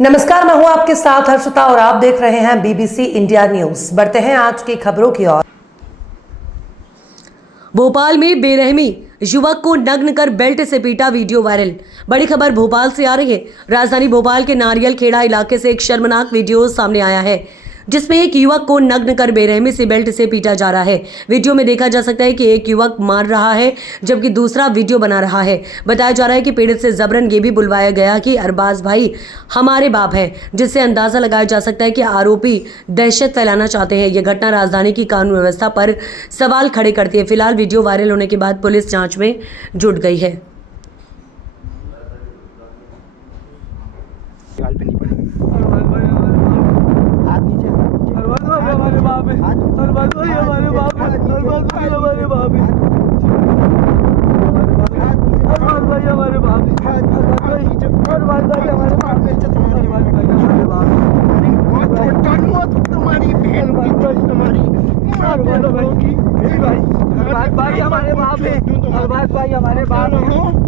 नमस्कार, मैं हूं आपके साथ हर्षिता और आप देख रहे हैं बीबीसी इंडिया न्यूज। बढ़ते हैं आज की खबरों की ओर। भोपाल में बेरहमी, युवक को नग्न कर बेल्ट से पीटा, वीडियो वायरल। बड़ी खबर भोपाल से आ रही है। राजधानी भोपाल के नारियल खेड़ा इलाके से एक शर्मनाक वीडियो सामने आया है जिसमें एक युवक को नग्न कर बेरहमी से बेल्ट से पीटा जा रहा है। वीडियो में देखा जा सकता है कि एक युवक मार रहा है जबकि दूसरा वीडियो बना रहा है। बताया जा रहा है कि पीड़ित से जबरन ये भी बुलवाया गया कि अरबाज भाई हमारे बाप है, जिससे अंदाजा लगाया जा सकता है कि आरोपी दहशत फैलाना चाहते हैं। यह घटना राजधानी की कानून व्यवस्था पर सवाल खड़े करती है। फिलहाल वीडियो वायरल होने के बाद पुलिस जांच में जुट गई है। हमारे बाप है, अरबाज भाई हमारे बाप है, अरबाज भाई हमारे बाप है, अरबाज भाई हमारे बाप है, अरबाज भाई हमारे बाप है, अरबाज भाई हमारे बाप है, तुम्हारी बहन तुम्हारी अरबाज भाई हमारे बाप है, अरबाज भाई हमारे बाप है।